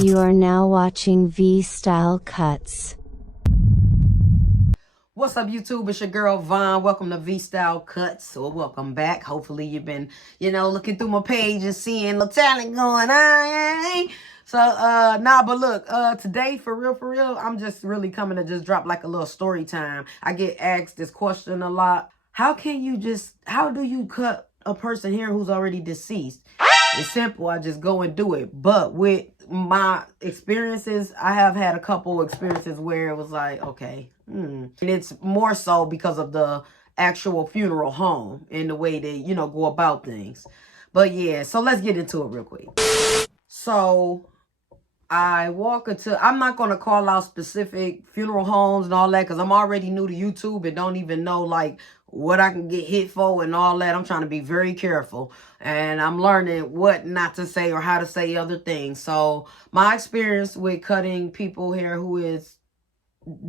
You are now watching V-Style Cuts. What's up, YouTube? It's your girl Vaughn. Welcome to V-Style Cuts, or welcome back. Hopefully you've been, looking through my page and seeing the talent going on. So, but look, today, for real, I'm just really coming to just drop like a little story time. I get asked this question a lot. How do you cut a person here who's already deceased? It's simple. I just go and do it. But with my experiences, I have had a couple experiences where it was like, okay. And it's more so because of the actual funeral home and the way they, go about things. But yeah, so let's get into it real quick. So I'm not going to call out specific funeral homes and all that because I'm already new to YouTube and don't even know like what I can get hit for and all that. I'm trying to be very careful and I'm learning what not to say or how to say other things. So my experience with cutting people here who is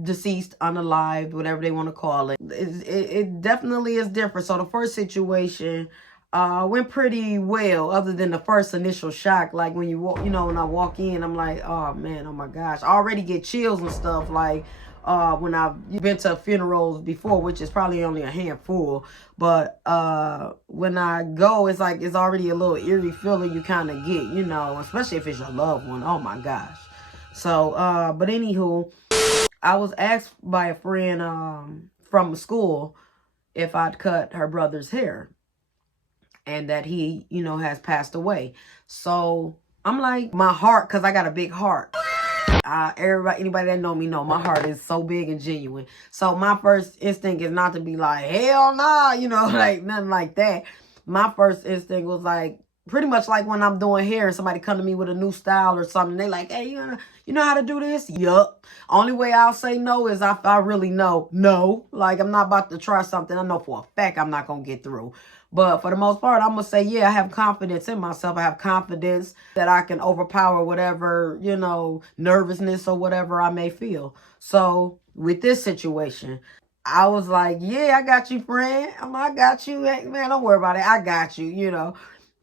deceased, unalived, whatever they want to call it, it definitely is different. So the first situation went pretty well, other than the first initial shock. Like when you walk, when I walk in, I'm like, oh man, oh my gosh, I already get chills and stuff. Like when I've been to funerals before, which is probably only a handful, but when I go, it's like it's already a little eerie feeling you kind of get, especially if it's your loved one. Oh my gosh. So but anywho, I was asked by a friend from school if I'd cut her brother's hair and that he, has passed away. So I'm like, my heart, because I got a big heart. Anybody that know me know my heart is so big and genuine. So my first instinct is not to be like, hell nah, like nothing like that. My first instinct was like, pretty much like when I'm doing hair and somebody come to me with a new style or something. They like, hey, you know how to do this? Yup. Only way I'll say no is if I really know. No. Like, I'm not about to try something I know for a fact I'm not going to get through. But for the most part, I'm going to say, yeah, I have confidence in myself. I have confidence that I can overpower whatever, nervousness or whatever I may feel. So with this situation, I was like, yeah, I got you, friend. I got you. Hey, man, don't worry about it. I got you,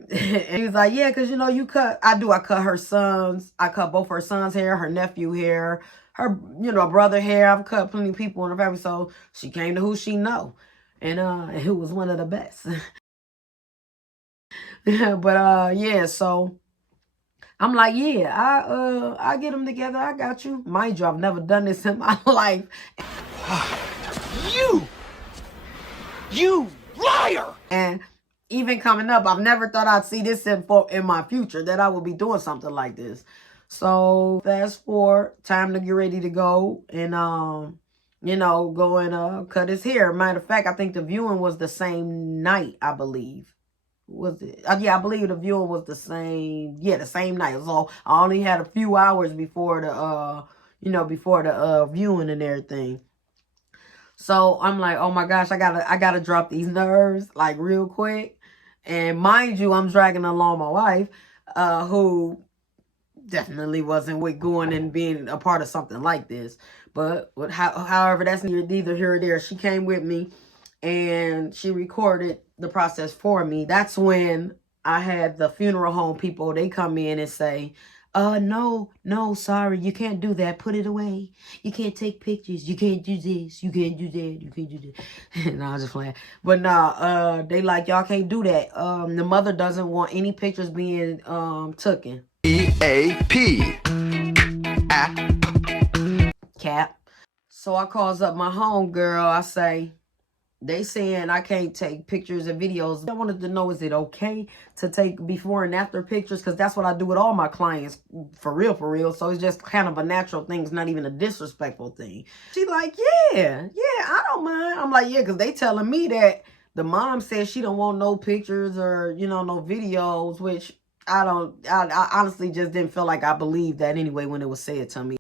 And he was like, yeah, because, I cut her sons. I cut both her sons' hair, her nephew hair, her, brother hair. I've cut plenty of people in her family. So she came to who she know. And who was one of the best. But yeah, so I'm like, yeah, I get them together. I got you. Mind you, I've never done this in my life. You liar! And even coming up, I've never thought I'd see this in my future, that I would be doing something like this. So fast forward, time to get ready to go and go and cut his hair. Matter of fact, I think the viewing was the same night, I believe. Was it? Yeah, I believe the viewing was the same. Yeah, the same night. So I only had a few hours before the viewing and everything. So I'm like, oh my gosh, I gotta drop these nerves like real quick. And mind you, I'm dragging along my wife, who definitely wasn't with going and being a part of something like this. But however, that's neither here or there. She came with me and she recorded the process for me. That's when I had the funeral home people, they come in and say, no, sorry, you can't do that. Put it away. You can't take pictures. You can't do this. You can't do that. You can't do that. No, I was just playing. But nah, they like, y'all can't do that. The mother doesn't want any pictures being taken. EAP. Cap. So I calls up my home girl. I say, they saying I can't take pictures and videos. I wanted to know, is it okay to take before and after pictures? Because that's what I do with all my clients, for real. So it's just kind of a natural thing. It's not even a disrespectful thing. She like, yeah, I don't mind. I'm like, yeah, because they telling me that the mom says she don't want no pictures or, no videos, which I honestly just didn't feel like I believed that anyway when it was said to me.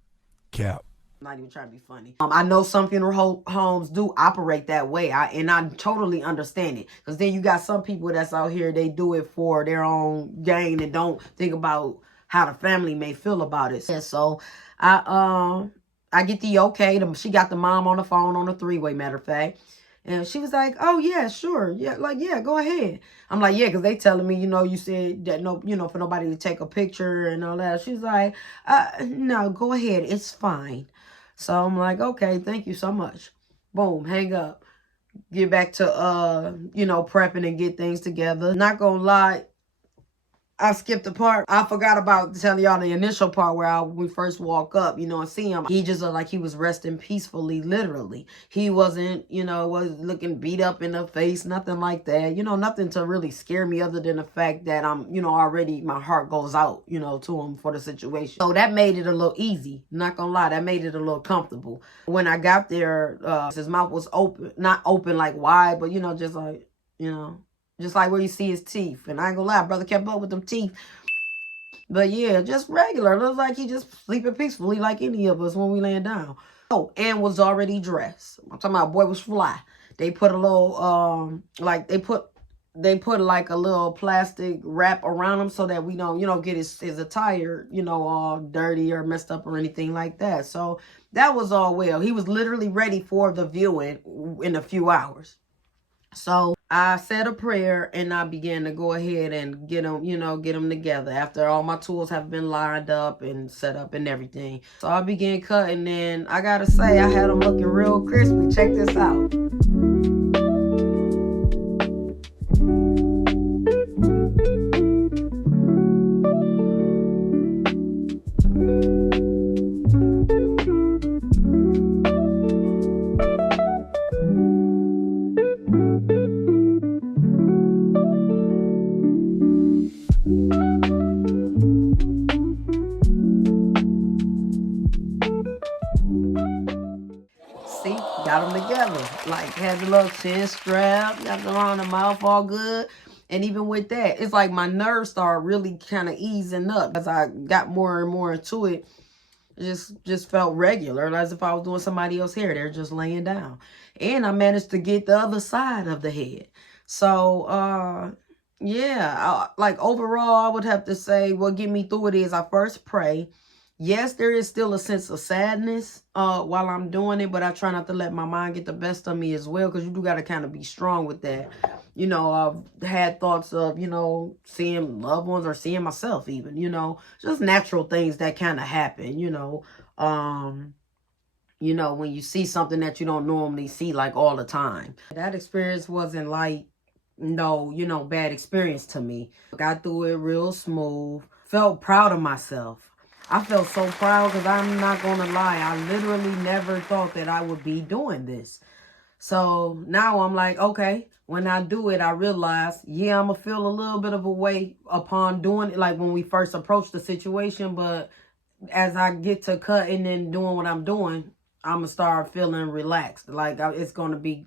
Cap. I'm not even trying to be funny. I know some funeral homes do operate that way. And I totally understand it. Because then you got some people that's out here, they do it for their own gain and don't think about how the family may feel about it. And so I get the okay. She got the mom on the phone on a three-way, matter of fact. And she was like, oh, yeah, sure. Yeah, like, yeah, go ahead. I'm like, yeah, because they telling me, you said that, no, for nobody to take a picture and all that. She's like, no, go ahead. It's fine. So I'm like, okay, thank you so much. Boom, hang up. Get back to, prepping and get things together. Not gonna lie, I skipped a part. I forgot about telling y'all the initial part where we first walk up, and see him. He just looked like he was resting peacefully, literally. He wasn't, was looking beat up in the face, nothing like that. Nothing to really scare me other than the fact that I'm, already my heart goes out, to him for the situation. So that made it a little easy. Not gonna lie, that made it a little comfortable. When I got there, his mouth was open, not open like wide, but, just like, just like where you see his teeth. And I ain't gonna lie, brother kept up with them teeth. But yeah, just regular. Looks like he just sleeping peacefully like any of us when we laying down. Oh, and was already dressed. I'm talking about boy was fly. They put a little, they put like a little plastic wrap around him so that we don't, get his attire, all dirty or messed up or anything like that. So that was all well. He was literally ready for the viewing in a few hours. So I said a prayer and I began to go ahead and get them together after all my tools have been lined up and set up and everything. So I began cutting and I gotta say I had them looking real crispy. Check this out. See, got them together. Like, had the little chin strap, got them around the mouth all good. And even with that, it's like my nerves started really kind of easing up as I got more and more into it. It just felt regular, as if I was doing somebody else's hair. They're just laying down. And I managed to get the other side of the head. So, yeah, like overall, I would have to say what get me through it is I first pray. Yes, there is still a sense of sadness while I'm doing it, but I try not to let my mind get the best of me as well, because you do got to kind of be strong with that. I've had thoughts of, seeing loved ones or seeing myself even, just natural things that kind of happen, when you see something that you don't normally see like all the time. That experience wasn't like, no, bad experience to me. Got through it real smooth, felt proud of myself. I felt so proud because I'm not going to lie. I literally never thought that I would be doing this. So now I'm like, okay, when I do it, I realize, yeah, I'm going to feel a little bit of a way upon doing it, like when we first approached the situation. But as I get to cutting and doing what I'm doing, I'm going to start feeling relaxed. Like it's going to be,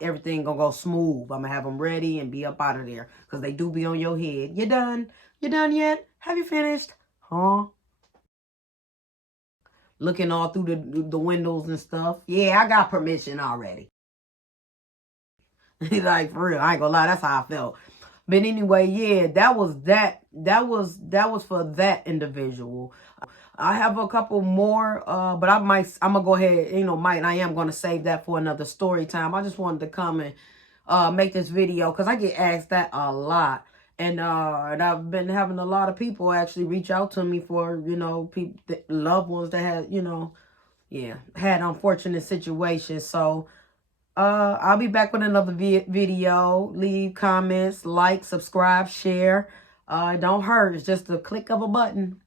everything going to go smooth. I'm going to have them ready and be up out of there because they do be on your head. You done? You done yet? Have you finished? Huh? Looking all through the windows and stuff. Yeah, I got permission already. Like, for real, I ain't gonna lie, that's how I felt. But anyway, yeah, that was for that individual. I have a couple more, but I'm gonna go ahead, I am gonna save that for another story time. I just wanted to come and make this video because I get asked that a lot. And I've been having a lot of people actually reach out to me for, people, loved ones that had, had unfortunate situations. So I'll be back with another video. Leave comments, like, subscribe, share. It don't hurt. It's just a click of a button,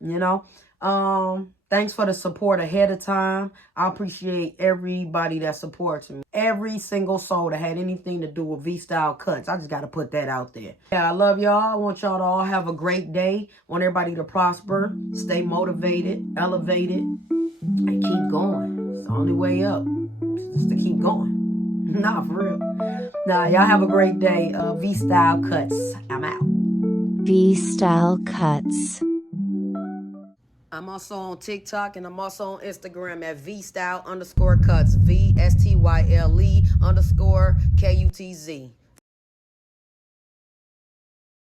Thanks for the support ahead of time. I appreciate everybody that supports me. Every single soul that had anything to do with V-Style Cuts. I just got to put that out there. Yeah, I love y'all. I want y'all to all have a great day. I want everybody to prosper, stay motivated, elevated, and keep going. It's the only way up. Just to keep going. Nah, for real. Nah, y'all have a great day. V-Style Cuts. I'm out. V-Style Cuts. I'm also on TikTok and I'm also on Instagram at V-Style_Cuts. VSTYLE_KUTZ.